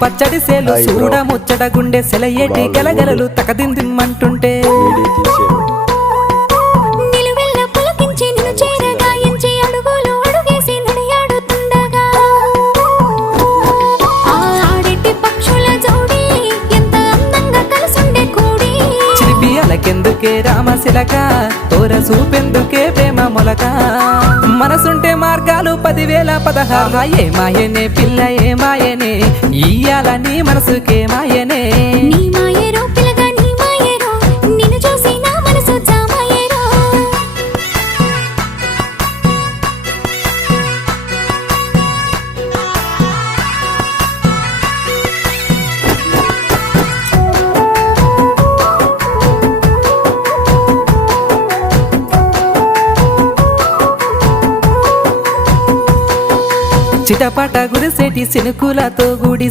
పచ్చడి సేలు చూడ ముచ్చట గుండె సెలయేటి గలగలలు తకదిందిమ్మంటుంటే కెందుకే రామశిలక తోర చూపెందుకే ప్రేమ మొలక మనసుంటే మార్గాలు 10,000 ఏ మాయనే పిల్ల ఏ మాయనే ఇయ్యాల నీ మనసుకే మాయనే నీ మాయరో పిల్లగా నీ మాయరో నిన్ను చూసి నా మనసు జామాయరో చిటపట గురిసేటి సినుకులతో గుడి